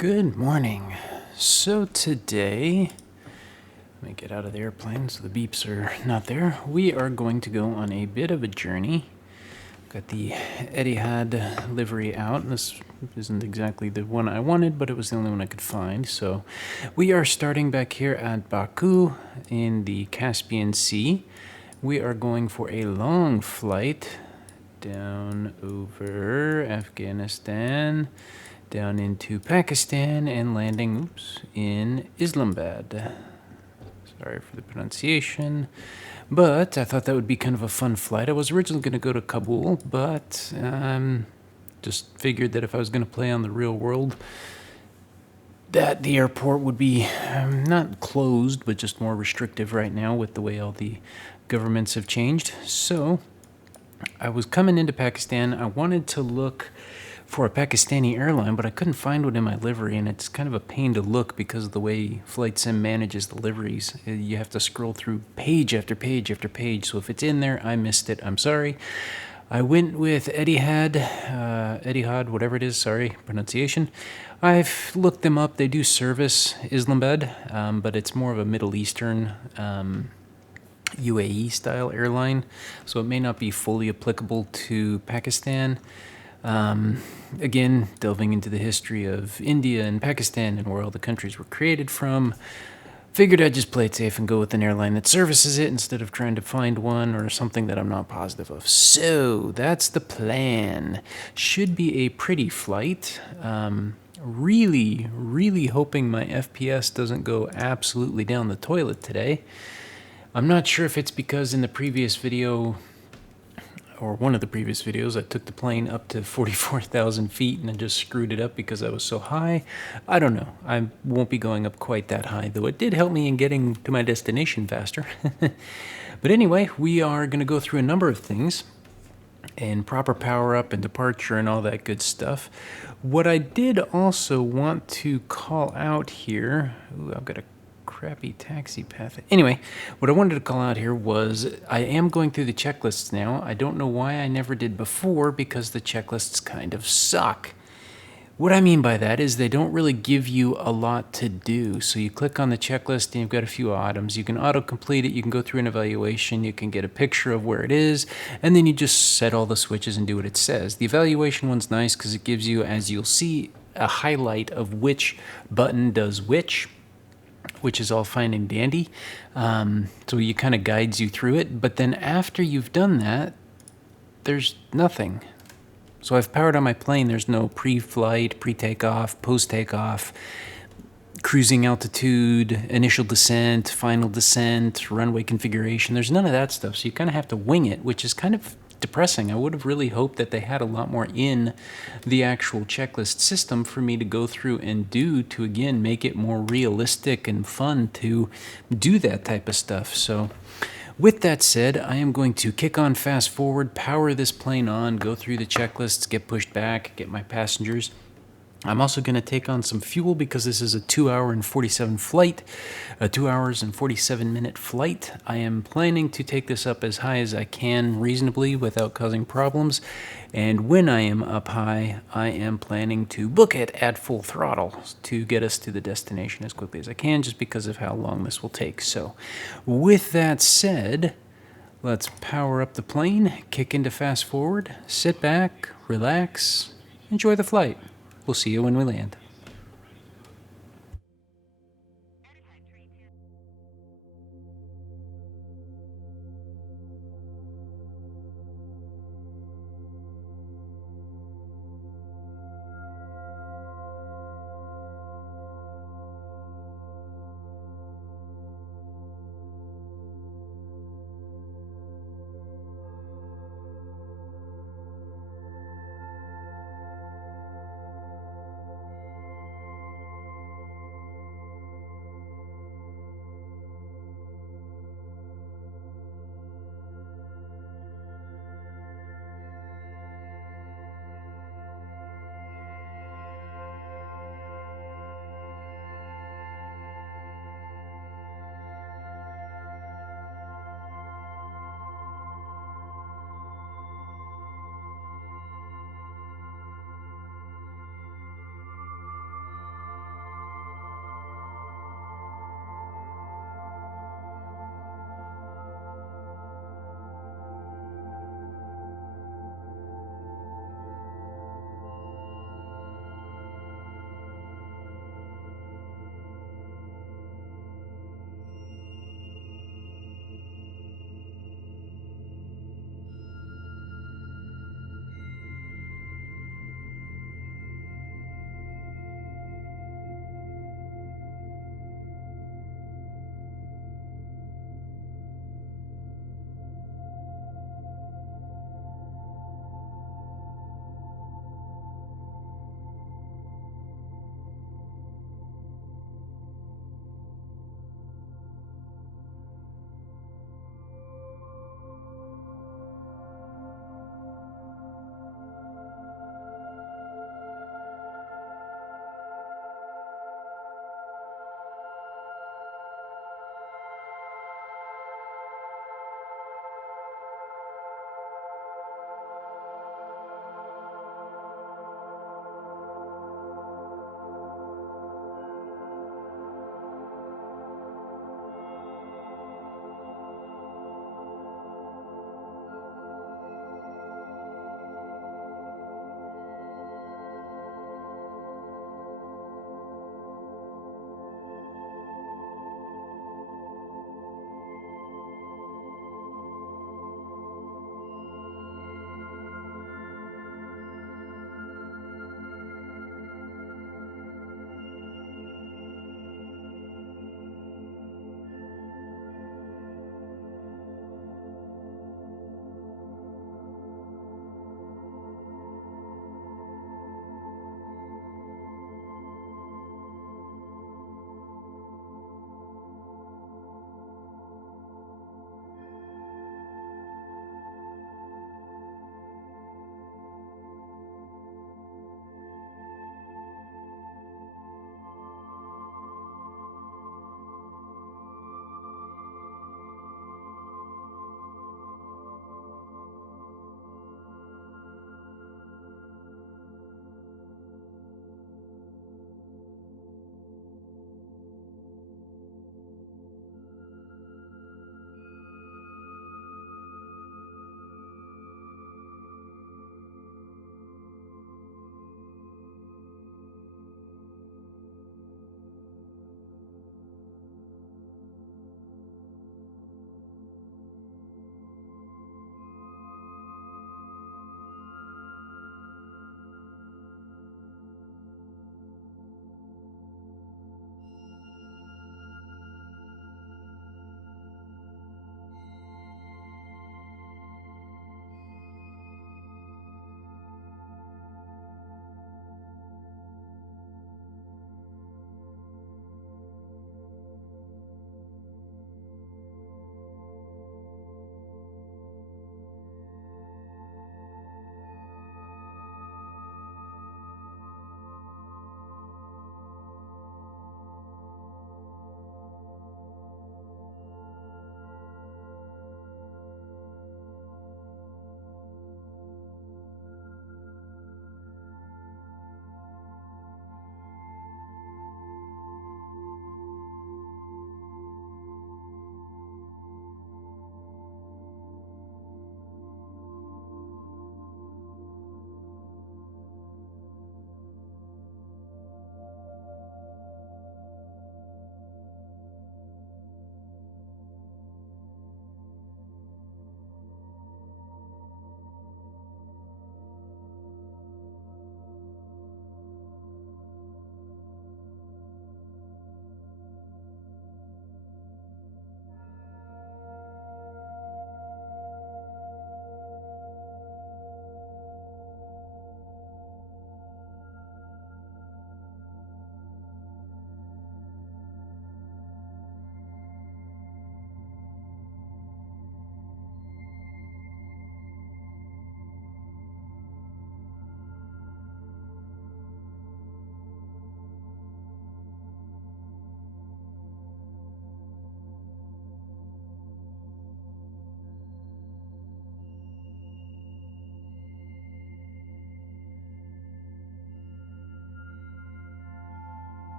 Good morning. So today, let me get out of the airplane so the beeps are not there. We are going to go on a bit of a journey. Got the Etihad livery out. This isn't exactly the one I wanted, but it was the only one I could find. So we are starting back here at Baku in the Caspian Sea. We are going for a long flight down over Afghanistan, down into Pakistan, and landing in Islamabad. Sorry for the pronunciation, but I thought that would be kind of a fun flight. I was originally going to go to Kabul, but just figured that if I was going to play on the real world, that the airport would be not closed, but just more restrictive right now with the way all the governments have changed. So I was coming into Pakistan. I wanted to look for a Pakistani airline, but I couldn't find one in my livery, and it's kind of a pain to look because of the way Flight Sim manages the liveries. You have to scroll through page after page after page, so if it's in there, I missed it. I'm sorry. I went with Etihad, whatever it is, sorry, pronunciation. I've looked them up. They do service Islamabad, but it's more of a Middle Eastern UAE-style airline, so it may not be fully applicable to Pakistan. Again, delving into the history of India and Pakistan and where all the countries were created from, figured I'd just play it safe and go with an airline that services it instead of trying to find one or something that I'm not positive of. So that's the plan. Should be a pretty flight. Really hoping my FPS doesn't go absolutely down the toilet today. I'm not sure if it's because in the previous video, or one of the previous videos, I took the plane up to 44,000 feet and I just screwed it up because I was so high. I don't know. I won't be going up quite that high, though it did help me in getting to my destination faster. But anyway, we are going to go through a number of things and proper power up and departure and all that good stuff. What I did also want to call out here, I've got a crappy taxi path. Anyway, what I wanted to call out here was I am going through the checklists now. I don't know why I never did before, because the checklists kind of suck. What I mean by that is they don't really give you a lot to do. So you click on the checklist and you've got a few items. You can auto-complete it, you can go through an evaluation, you can get a picture of where it is, and then you just set all the switches and do what it says. The evaluation one's nice because it gives you, as you'll see, a highlight of which button does which is all fine and dandy. So it kind of guides you through it. But then after you've done that, there's nothing. So I've powered on my plane. There's no pre-flight, pre-takeoff, post-takeoff, cruising altitude, initial descent, final descent, runway configuration. There's none of that stuff. So you kind of have to wing it, which is kind of depressing. I would have really hoped that they had a lot more in the actual checklist system for me to go through and do to, again, make it more realistic and fun to do that type of stuff. So with that said, I am going to kick on fast forward, power this plane on, go through the checklists, get pushed back, get my passengers. I'm also going to take on some fuel because this is a 2 hour and 47 flight, a 2 hours and 47 minute flight. I am planning to take this up as high as I can reasonably without causing problems. And when I am up high, I am planning to book it at full throttle to get us to the destination as quickly as I can, just because of how long this will take. So with that said, let's power up the plane, kick into fast forward, sit back, relax, enjoy the flight. We'll see you when we land.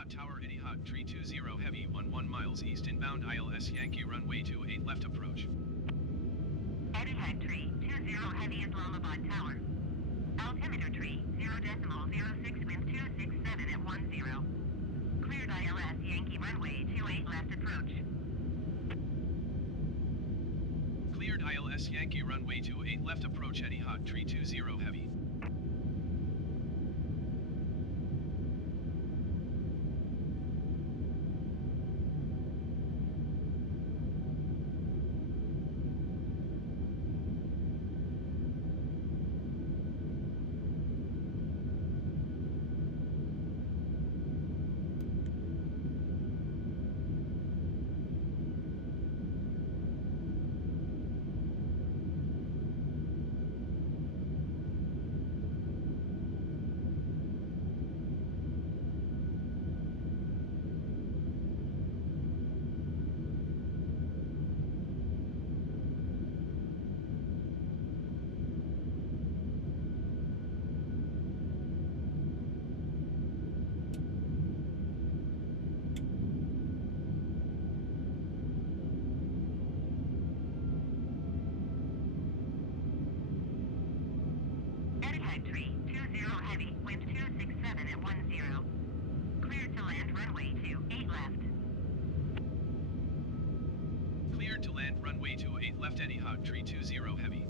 Islamabad Tower Etihad 320 Heavy 11 miles east inbound ILS Yankee runway 28 left approach. Etihad 320 Heavy Islamabad Tower. Altimeter 0.06 wind 267 at 10. Cleared ILS Yankee runway 28 left approach. Cleared ILS Yankee runway 28 left approach Etihad 320 Heavy. Etihad 320 Heavy wind 267 at 10. Cleared to land runway 28 left. Cleared to land runway 28 left Etihad 320 Heavy.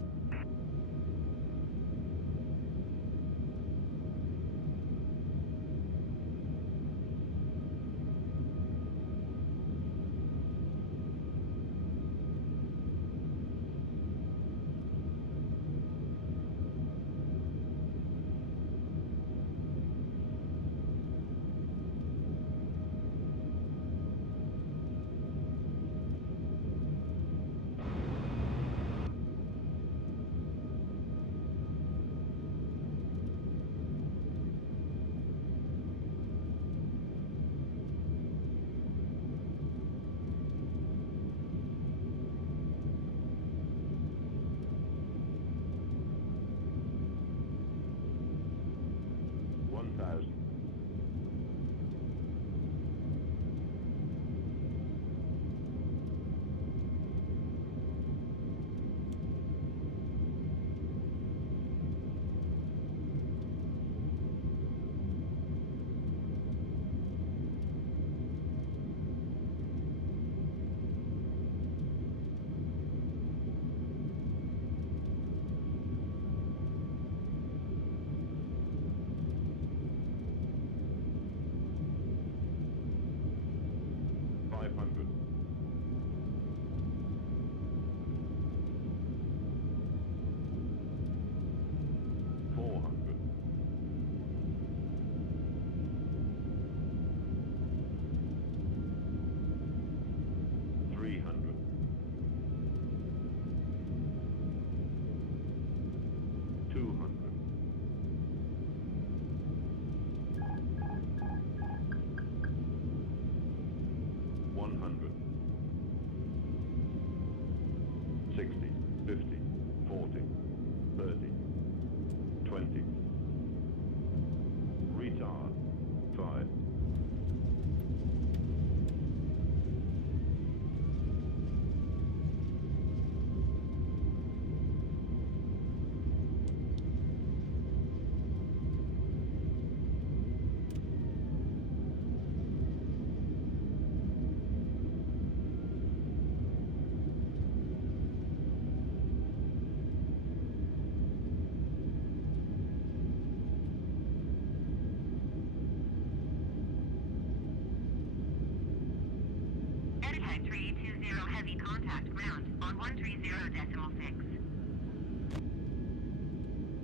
Etihad 320 Heavy contact ground on 130.6.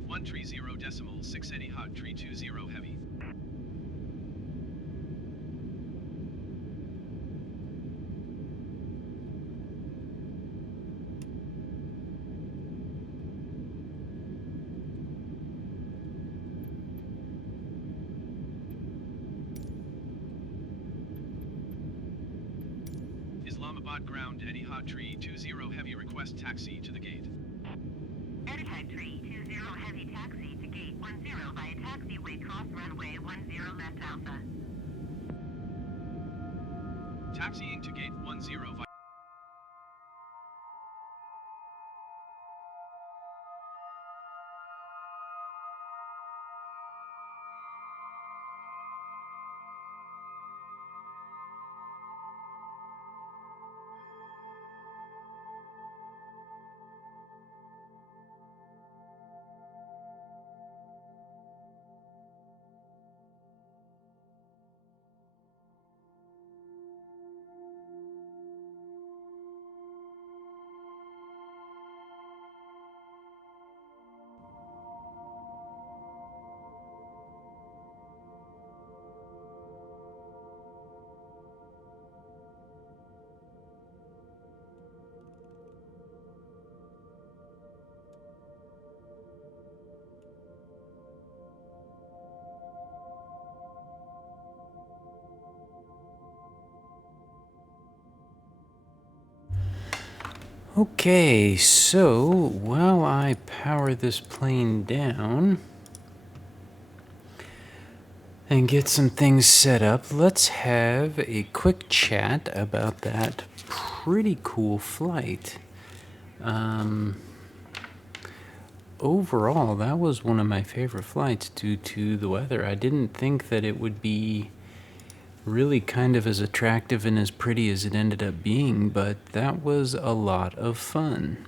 130.6 Etihad 320 Heavy. Islamabad ground Etihad 320 Heavy request taxi to the gate. Etihad 320 Heavy taxi to gate 10 via taxiway cross runway 10 left Alpha. Taxiing to gate 10 via Okay, so while I power this plane down and get some things set up, let's have a quick chat about that pretty cool flight. Overall, that was one of my favorite flights due to the weather. I didn't think that it would be really kind of as attractive and as pretty as it ended up being, but that was a lot of fun.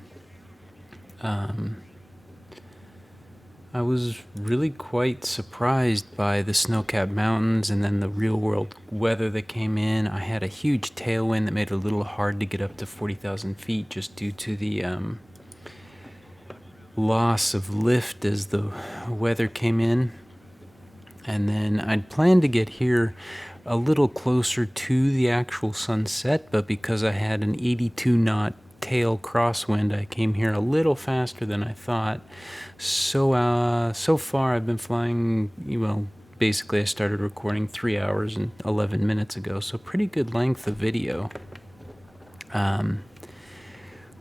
I was really quite surprised by the snow-capped mountains and then the real-world weather that came in. I had a huge tailwind that made it a little hard to get up to 40,000 feet just due to the loss of lift as the weather came in. And then I'd planned to get here a little closer to the actual sunset, but because I had an 82 knot tail crosswind, I came here a little faster than I thought. So far I've been flying, basically I started recording 3 hours and 11 minutes ago, so pretty good length of video.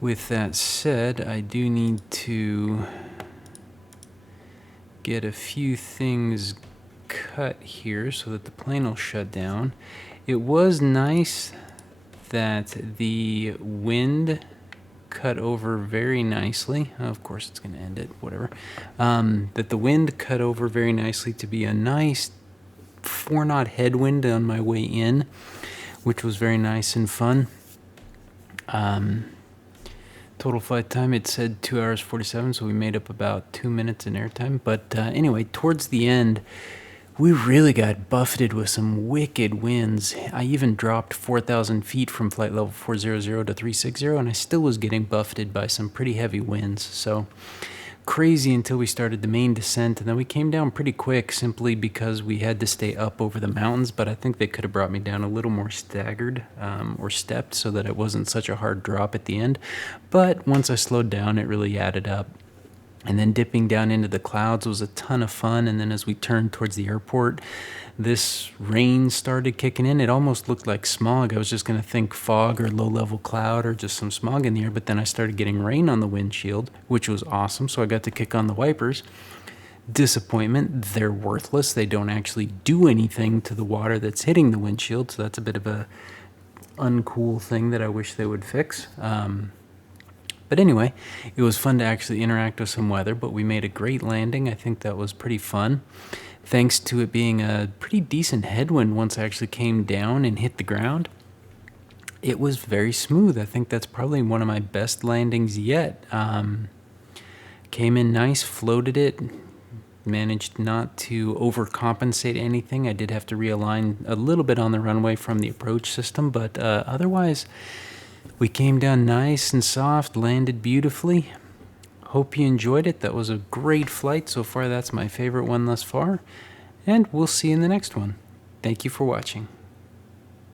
With that said, I do need to get a few things cut here so that the plane will shut down. It was nice that the wind cut over very nicely. Of course it's going to end it, whatever. That the wind cut over very nicely to be a nice 4 knot headwind on my way in, which was very nice and fun. Total flight time, it said 2 hours 47, so we made up about 2 minutes in airtime. But anyway, towards the end, we really got buffeted with some wicked winds. I even dropped 4,000 feet from flight level 400 to 360, and I still was getting buffeted by some pretty heavy winds. So crazy until we started the main descent, and then we came down pretty quick simply because we had to stay up over the mountains, but I think they could have brought me down a little more staggered or stepped so that it wasn't such a hard drop at the end. But once I slowed down, it really added up. And then dipping down into the clouds was a ton of fun. And then as we turned towards the airport, this rain started kicking in. It almost looked like smog. I was just going to think fog or low-level cloud or just some smog in the air. But then I started getting rain on the windshield, which was awesome. So I got to kick on the wipers. Disappointment, they're worthless. They don't actually do anything to the water that's hitting the windshield. So that's a bit of a uncool thing that I wish they would fix. But anyway, it was fun to actually interact with some weather, but we made a great landing. I think that was pretty fun. Thanks to it being a pretty decent headwind once I actually came down and hit the ground, it was very smooth. I think that's probably one of my best landings yet. Came in nice, floated it, managed not to overcompensate anything. I did have to realign a little bit on the runway from the approach system, but otherwise, we came down nice and soft, landed beautifully. Hope you enjoyed it. That was a great flight. So far, that's my favorite one thus far. And we'll see you in the next one. Thank you for watching.